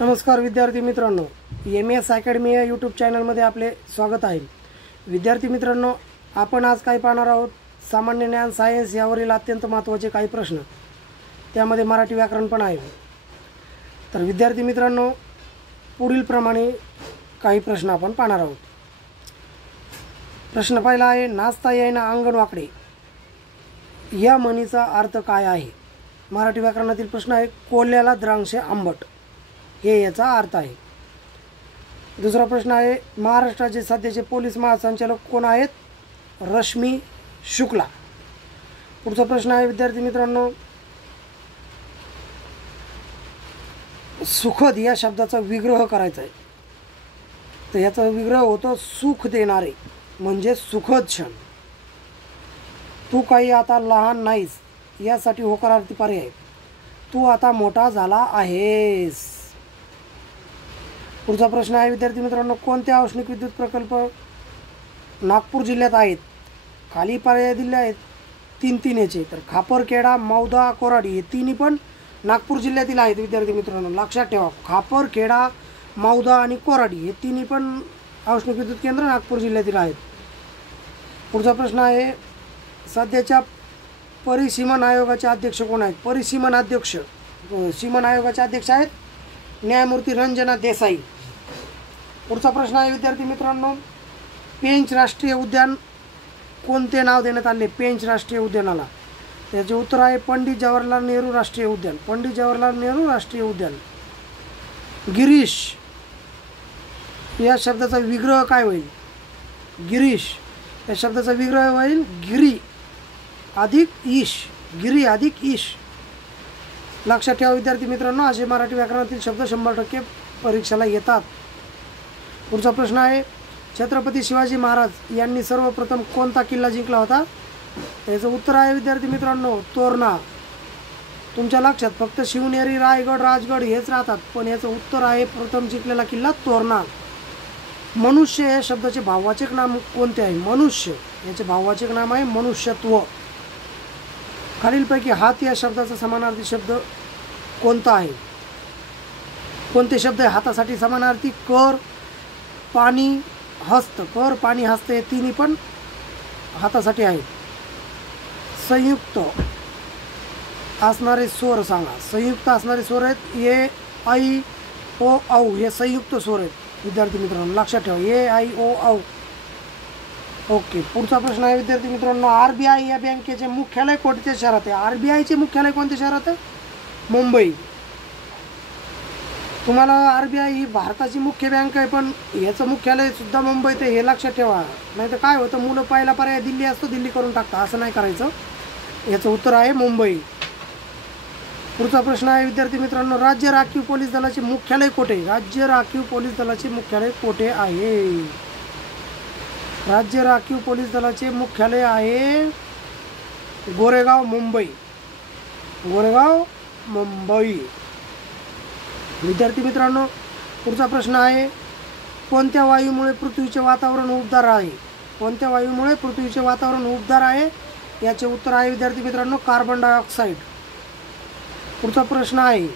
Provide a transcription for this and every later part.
नमस्कार विद्यार्थी मित्रांनो, एम.एस. अकॅडमी या यूट्यूब चॅनलमध्ये आपले स्वागत आहे। विद्यार्थी मित्रांनो, आपण आज काय पाहणार आहोत? सामान्य ज्ञान सायन्स यावरील अत्यंत महत्त्वाचे काही प्रश्न, त्यामध्ये मराठी व्याकरण पण आहे। तर विद्यार्थी मित्रांनो, पुढील प्रमाणे काही प्रश्न आपण पाहणार आहोत। प्रश्न पहिला आहे, नाचता येईना अंगण वाकडे या म्हणीचा अर्थ काय आहे? मराठी व्याकरणातील प्रश्न आहे, कोल्ह्याला द्रांक्षे आंबट हे याचा अर्थ आहे। दुसरा प्रश्न आहे, महाराष्ट्राचे सध्याचे पोलीस महासंचालक कोण आहेत? रश्मी शुक्ला। पुढचा प्रश्न आहे विद्यार्थी मित्रांनो, सुखद या शब्दाचा विग्रह करायचा आहे, तर याचा विग्रह होतो सुख देणारे, म्हणजे सुखद क्षण। तू काही आता लहान नाहीस यासाठी होकारार्थी पर्याय, तू आता मोठा झाला आहेस। पुढचा प्रश्न आहे विद्यार्थी मित्रांनो, कोणते औष्णिक विद्युत प्रकल्प नागपूर जिल्ह्यात आहेत? खाली पर्याय दिले आहेत तीन याचे, तर खापरखेडा, मौदा, कोराडी हे तिन्ही पण नागपूर जिल्ह्यातील आहेत। विद्यार्थी मित्रांनो लक्षात ठेवा, खापरखेडा, मौदा आणि कोराडी हे तिन्ही पण औष्णिक विद्युत केंद्र नागपूर जिल्ह्यातील आहेत। पुढचा प्रश्न आहे, सध्याच्या परिसीमन आयोगाचे अध्यक्ष कोण आहेत? सीमन आयोगाचे अध्यक्ष आहेत न्यायमूर्ती रंजना देसाई। पुढचा प्रश्न आहे विद्यार्थी मित्रांनो, पेंच राष्ट्रीय उद्यान कोणते नाव देण्यात आले? पेंच राष्ट्रीय उद्यानाला त्याचे उत्तर आहे पंडित जवाहरलाल नेहरू राष्ट्रीय उद्यान। पंडित जवाहरलाल नेहरू राष्ट्रीय उद्यान। गिरीश या शब्दाचा विग्रह काय होईल? गिरीश या शब्दाचा विग्रह होईल गिरी अधिक ईश, गिरी अधिक ईश। लक्षात ठेवा विद्यार्थी मित्रांनो, असे मराठी व्याकरणातील शब्द 100% परीक्षेला येतात। पुढचा प्रश्न आहे, छत्रपती शिवाजी महाराज यांनी सर्वप्रथम कोणता किल्ला जिंकला होता? त्याचं उत्तर आहे विद्यार्थी मित्रांनो तोरणा। तुमच्या लक्षात फक्त शिवनेरी, रायगड, राजगड हेच राहतात, पण याचं उत्तर आहे प्रथम जिंकलेला किल्ला तोरणा। मनुष्य या शब्दाचे भाववाचक नाम कोणते आहे? मनुष्य याचे भाववाचक नाम आहे मनुष्यत्व। खालीलपैकी हात या शब्दाचा समानार्थी शब्द कोणता आहे? कोणते शब्द आहे हातासाठी समानार्थी? कर, पाणी, हस्त। कर, पाणी, हस्त हे तिन्ही पण हातासाठी आहेत। संयुक्त असणारे स्वर सांगा। संयुक्त असणारे स्वर आहेत ए, ऐ, ओ, औ हे संयुक्त स्वर आहेत विद्यार्थी मित्रांनो, लक्षात ठेवा ए, ऐ, ओ, औ। ओके, पुढचा प्रश्न आहे विद्यार्थी मित्रांनो, आरबीआय या बँकेचे मुख्यालय कोणत्या शहरात आहे? आरबीआयचे मुख्यालय कोणत्या शहरात आहे? मुंबई। तुम्हाला आरबीआय ही भारताची मुख्य बँक आहे, पण याचं मुख्यालय सुद्धा मुंबईत आहे हे लक्षात ठेवा, नाही तर काय होतं मुलं पहिला पर्याय दिल्ली असतो दिल्ली करून टाकतात, असं नाही करायचं। याचं उत्तर आहे मुंबई। पुढचा प्रश्न आहे विद्यार्थी मित्रांनो, राज्य राखीव पोलीस दलाचे मुख्यालय कोठे? राज्य राखीव पोलीस दलाचे मुख्यालय कोठे आहे? राज्य राखीव पोलीस दलाचे मुख्यालय आहे गोरेगाव, मुंबई। गोरेगाव, मुंबई। विद्यार्थी मित्रांनो, पुढचा प्रश्न आहे, कोणत्या वायूमुळे पृथ्वीचे वातावरण उबदार आहे? कोणत्या वायूमुळे पृथ्वीचे वातावरण उबदार आहे? याचे उत्तर आहे विद्यार्थी मित्रांनो कार्बन डायऑक्साईड। पुढचा प्रश्न आहे,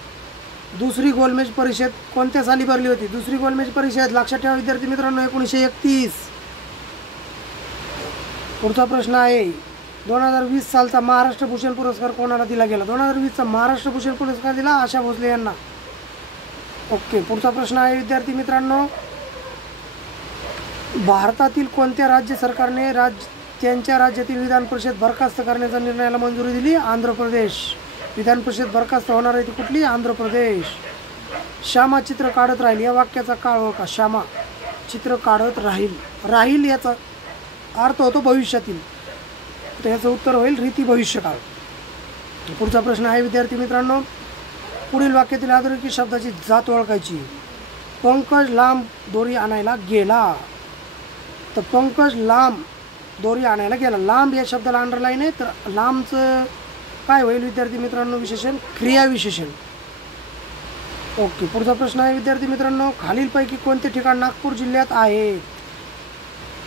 दुसरी गोलमेज परिषद कोणत्या साली भरली होती? दुसरी गोलमेज परिषद लक्षात ठेवा विद्यार्थी मित्रांनो 1931। पुढचा प्रश्न आहे, 2020 सालचा महाराष्ट्र भूषण पुरस्कार कोणाला दिला गेला? 2020चा महाराष्ट्र भूषण पुरस्कार दिला आशा भोसले यांना। ओके, पुढचा प्रश्न आहे विद्यार्थी मित्रांनो, भारतातील कोणत्या राज्य सरकारने त्यांच्या राज्यातील विधान परिषद बरखास्त करण्याच्या निर्णयाला मंजुरी दिली? आंध्र प्रदेश। विधान परिषद बरखास्त होणार आहे ती कुठली? आंध्र प्रदेश। श्यामा चित्र काढत राहील या वाक्याचा काळ ओळखा। श्यामा चित्र काढत राहील, राहील याचा अर्थ होतो भविष्यातील, तर याचं उत्तर होईल रीती भविष्यकाळ। पुढचा प्रश्न आहे विद्यार्थी मित्रांनो, पुढील वाक्यातील अधोरेखित शब्दाची जात ओळखायची। पंकज लांब दोरी आणायला गेला, तर पंकज लांब दोरी आणायला गेला। लांब या शब्दाला अंडरलाईन आहे, तर लांबचं काय होईल विद्यार्थी मित्रांनो? विशेषण, क्रियाविशेषण। ओके, पुढचा प्रश्न आहे विद्यार्थी मित्रांनो, खालीलपैकी कोणते ठिकाण नागपूर जिल्ह्यात आहे?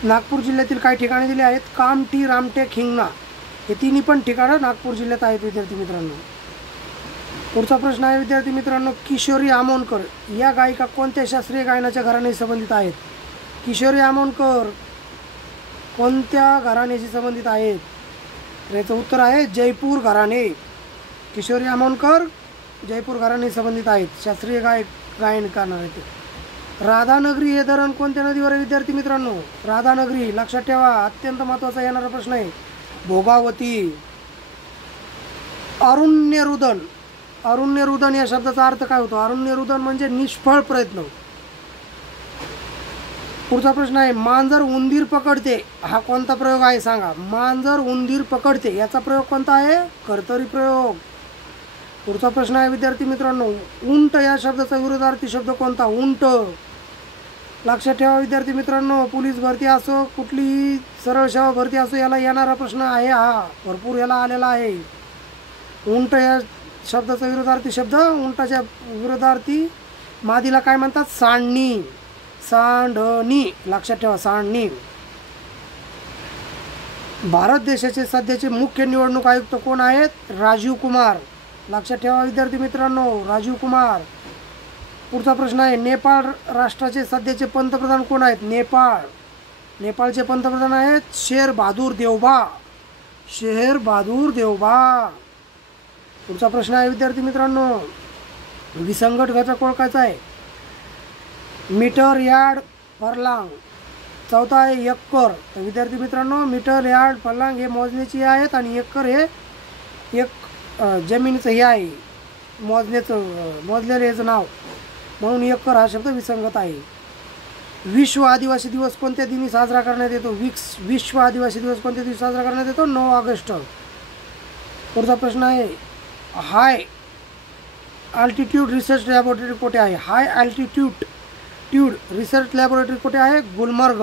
नागपूर जिल्ह्यातील काही ठिकाणे दिली आहेत, कामठी, रामटेक, हिंगणा हे तिन्ही पण ठिकाणं नागपूर जिल्ह्यात आहेत विद्यार्थी मित्रांनो। पुढचा प्रश्न आहे विद्यार्थी मित्रांनो, किशोरी आमोणकर या गायिका कोणत्या शास्त्रीय गायनाच्या घराण्याशी संबंधित आहेत? किशोरी आमोणकर कोणत्या घराण्याशी संबंधित आहेत? तर याचं उत्तर आहे जयपूर घराणे. किशोरी आमोणकर जयपूर घराण्याशी संबंधित आहेत, शास्त्रीय गायन करणार आहेत. राधानगरी हे धरण कोणत्या नदीवर आहे विद्यार्थी मित्रांनो? राधानगरी, लक्षात ठेवा, अत्यंत महत्त्वाचा येणारा प्रश्न आहे. भोगावती. अरुण्यरुदन, अरुण्यरुदन या शब्दाचा अर्थ काय होतो? अरुण्यरुदन म्हणजे निष्फळ प्रयत्न. पुढचा प्रश्न आहे, मांजर उंदीर पकडते हा कोणता प्रयोग आहे सांगा? मांजर उंदीर पकडते याचा प्रयोग कोणता आहे? कर्तरी प्रयोग. पुढचा प्रश्न आहे विद्यार्थी मित्रांनो, उंट या शब्दाचा विरुद्धार्थी शब्द कोणता? उंट. लक्षात ठेवा विद्यार्थी मित्रांनो, पोलीस भरती असो, कुठलीही सरळ सेवा भरती असो, याला येणारा प्रश्न आहे हा, भरपूर याला आलेला आहे. उंट या शब्दाचा विरुद्धार्थी शब्द, उंटाच्या विरुद्धार्थी मादीला काय म्हणतात? सांडणी, सांडणी. लक्षात ठेवा, सांडणी. भारत देशाचे सध्याचे मुख्य निवडणूक आयुक्त कोण आहेत? राजीव कुमार. लक्षात ठेवा विद्यार्थी मित्रांनो, राजीव कुमार. पुढचा प्रश्न आहे, नेपाळ राष्ट्राचे सध्याचे पंतप्रधान कोण आहेत? नेपाळचे पंतप्रधान आहेत शेर बहादूर देवबा. शेर बहादूर देवबा. पुढचा प्रश्न आहे विद्यार्थी मित्रांनो, विसंगत घटक ओळखायचा आहे. Metre, yard, furlong. चौथा आहे एक्कर. तर विद्यार्थी मित्रांनो, मीटर, यार्ड, फरलांग हे मोजण्याची आहेत आणि एक्कर हे एक जमिनीचं हे आहे, मोजलेलं याचं नाव, म्हणून एक्कर हा शब्द विसंगत आहे. विश्व आदिवासी दिवस कोणत्या दिनी साजरा करण्यात येतो? विश्व आदिवासी दिवस कोणत्या दिवशी साजरा करण्यात येतो? 9 ऑगस्ट. पुढचा प्रश्न आहे, हाय अल्टिट्यूड रिसर्च लॅबोरेटरी कुठे आहे? हाय अल्टिट्यूड रिसर्च लॅबोरेटरी कुठे आहे? गुलमर्ग.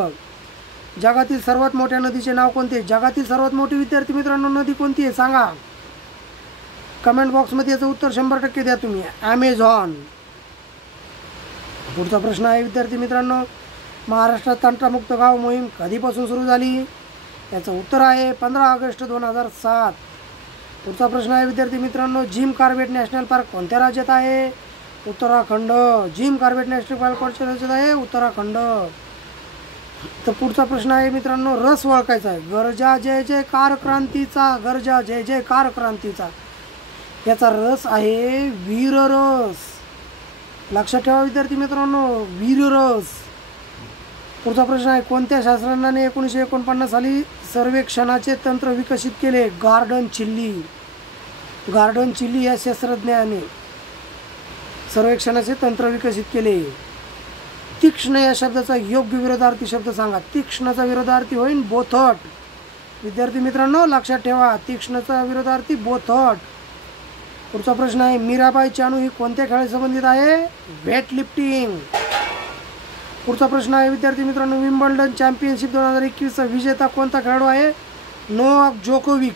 जगातील सर्वात मोठ्या नदीचे नाव कोणते? जगातील सर्वात मोठी विद्यार्थी मित्रांनो नदी कोणती आहे सांगा? कमेंट बॉक्समध्ये याचं उत्तर 100% द्या तुम्ही. ॲमेझॉन. पुढचा प्रश्न आहे विद्यार्थी मित्रांनो, महाराष्ट्रात तंटामुक्त गाव मोहीम कधीपासून सुरू झाली? याचं उत्तर आहे 15 ऑगस्ट 2007. पुढचा प्रश्न आहे विद्यार्थी मित्रांनो, जिम कॉर्बेट नॅशनल पार्क कोणत्या राज्यात आहे? Uttarakhand. Jim Corbett national park कोणत्या राज्यात आहे? उत्तराखंड. तर पुढचा प्रश्न आहे मित्रांनो, रस ओळखायचा आहे. गर्जा जय जयकार क्रांतीचा, गर्जा जय जयकार क्रांतीचा याचा रस आहे वीररस. लक्षात ठेवा विद्यार्थी मित्रांनो, वीररस. पुढचा प्रश्न आहे, कोणत्या शास्त्रज्ञाने 1949 साली सर्वेक्षणाचे तंत्र विकसित केले? गॉर्डन चिल्ली या शास्त्रज्ञाने सर्वेक्षणाचे तंत्र विकसित केले. तीक्ष्ण या शब्दाचा योग्य विरोधार्थी शब्द सांगा? तीक्ष्णचा विरोधार्थी होईल बोथट. विद्यार्थी मित्रांनो लक्षात ठेवा, तीक्ष्णचा विरोधार्थी बोथट. पुढचा प्रश्न आहे, मीराबाई चानू ही कोणत्या खेळाशी संबंधित आहे? Weight lifting. पुढचा प्रश्न आहे विद्यार्थी मित्रांनो, विम्बल्डन चॅम्पियनशिप 2021चा विजेता कोणता खेळाडू आहे? Novak Djokovic.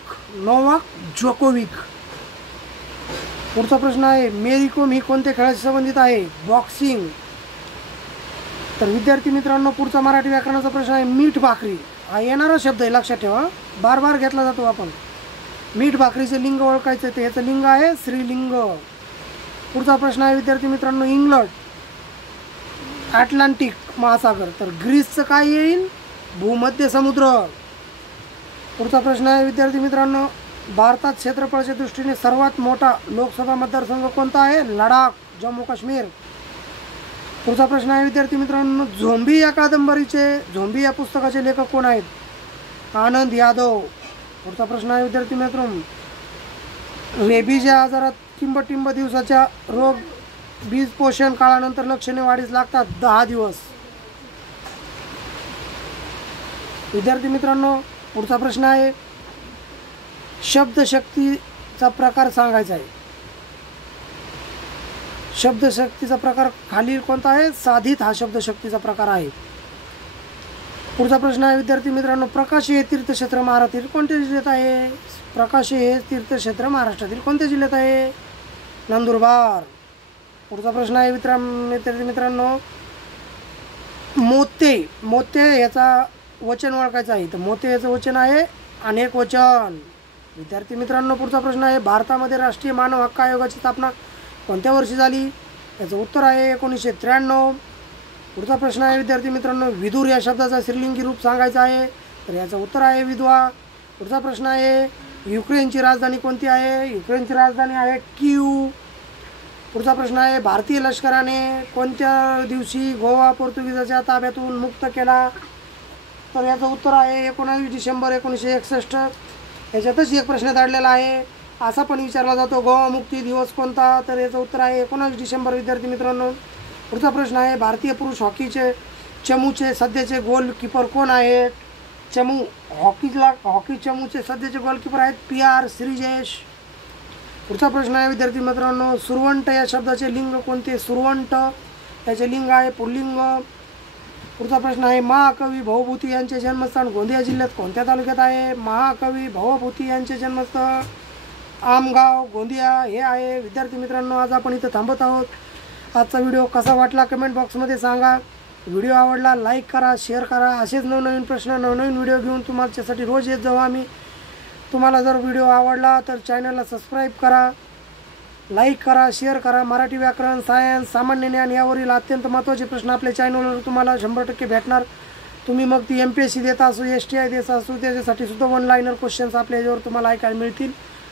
पुढचा प्रश्न आहे, मेरी कोम ही कोणत्या खेळाशी संबंधित आहे? बॉक्सिंग. तर विद्यार्थी मित्रांनो पुढचा मराठी व्याकरणाचा प्रश्न आहे, मीठ भाकरी हा येणारा शब्द आहे, लक्षात ठेवा, बार बार घेतला जातो आपण. मीठ भाकरीचे लिंग ओळखायचं आहे, याचं लिंग आहे स्त्रीलिंग. पुढचा प्रश्न आहे विद्यार्थी मित्रांनो, इंग्लंड अटलांटिक महासागर, तर ग्रीसचं काय येईल? भूमध्य समुद्र. पुढचा प्रश्न आहे विद्यार्थी मित्रांनो, भारतात क्षेत्रफळाच्या दृष्टीने सर्वात मोठा लोकसभा मतदारसंघ कोणता आहे? लडाख, जम्मू काश्मीर. पुढचा प्रश्न आहे विद्यार्थी मित्रांनो, झोंबी या पुस्तकाचे लेखक कोण आहेत? आनंद यादव. पुढचा प्रश्न आहे विद्यार्थी मित्रांनो, रेबीज या आजारात टिंब दिवसाच्या रोग बीज पोषण काळानंतर लक्षणे वाढीस लागतात? 10 दिवस. विद्यार्थी मित्रांनो पुढचा प्रश्न आहे, शब्दशक्तीचा प्रकार सांगायचा आहे. शब्दशक्तीचा प्रकार खालील कोणता आहे? साधित हा शब्दशक्तीचा प्रकार आहे. पुढचा प्रश्न आहे विद्यार्थी मित्रांनो, प्रकाशी हे तीर्थक्षेत्र महाराष्ट्रातील कोणत्या जिल्ह्यात आहे? प्रकाशी हे तीर्थक्षेत्र महाराष्ट्रातील कोणत्या जिल्ह्यात आहे? नंदुरबार. पुढचा प्रश्न आहे विद्यार्थी मित्रांनो, मोते याचा वचन ओळखायचं आहे, तर मोते याचं वचन आहे अनेक वचन. विद्यार्थी मित्रांनो, पुढचा प्रश्न आहे, भारतामध्ये राष्ट्रीय मानव हक्क आयोगाची स्थापना कोणत्या वर्षी झाली? याचं उत्तर आहे 1993. पुढचा प्रश्न आहे विद्यार्थी मित्रांनो, विदूर या शब्दाचा स्त्रीलिंगी रूप सांगायचं आहे, तर याचं उत्तर आहे विधवा. पुढचा प्रश्न आहे, युक्रेनची राजधानी कोणती आहे? युक्रेनची राजधानी आहे कीव. पुढचा प्रश्न आहे, भारतीय लष्कराने कोणत्या दिवशी गोवा पोर्तुगीजाच्या ताब्यातून मुक्त केला? तर याचं उत्तर आहे 19 डिसेंबर 1961. याच्यातच एक प्रश्न धाडलेला आहे, असा पण विचारला जातो, गोवा मुक्ती दिवस कोणता? तर याचं उत्तर आहे 19 डिसेंबर विद्यार्थी मित्रांनो. पुढचा प्रश्न आहे, भारतीय पुरुष चमूचे सध्याचे गोलकीपर कोण आहेत? हॉकी चमूचे सध्याचे गोलकीपर आहेत PR श्रीजेश. पुढचा प्रश्न आहे विद्यार्थी मित्रांनो, सुरवंट या शब्दाचे लिंग कोणते? सुरवंट याचे लिंग आहे पुल्लिंग. पुढचा प्रश्न आहे, महाकवी भवभूती यांचे जन्मस्थान गोंदिया जिल्ह्यात कोणत्या तालुक्यात आहे? महाकवी भवभूती यांचे जन्मस्थळ आमगाव गोंदिया हे आहे. विद्यार्थी मित्रांनो, आज आपण इथं थांबत आहोत. आजचा व्हिडिओ कसा वाटला कमेंट बॉक्समध्ये सांगा. व्हिडिओ आवडला लाईक करा, शेअर करा. असेच नवनवीन प्रश्न नवनवीन व्हिडिओ घेऊन तुमच्यासाठी रोज येत जाऊ आम्ही. तुम्हाला जर व्हिडिओ आवडला तर चॅनलला सबस्क्राईब करा, लाईक करा, शेअर करा. मराठी व्याकरण, सायन्स, सामान्य ज्ञान यावरील अत्यंत महत्त्वाचे प्रश्न आपल्या चॅनलवर तुम्हाला 100% भेटणार. तुम्ही मग ती MPSC देत असू, STI देत असू, त्याच्यासाठी सुद्धा वन लाईनर क्वेश्चन्स आपल्या याच्यावर तुम्हाला ऐकायला मिळतील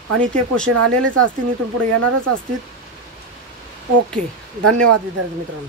आणि ते क्वेश्चन आलेलेच असतील, इथून पुढे येणारच असतील. ओके, धन्यवाद विद्यार्थी मित्रांनो.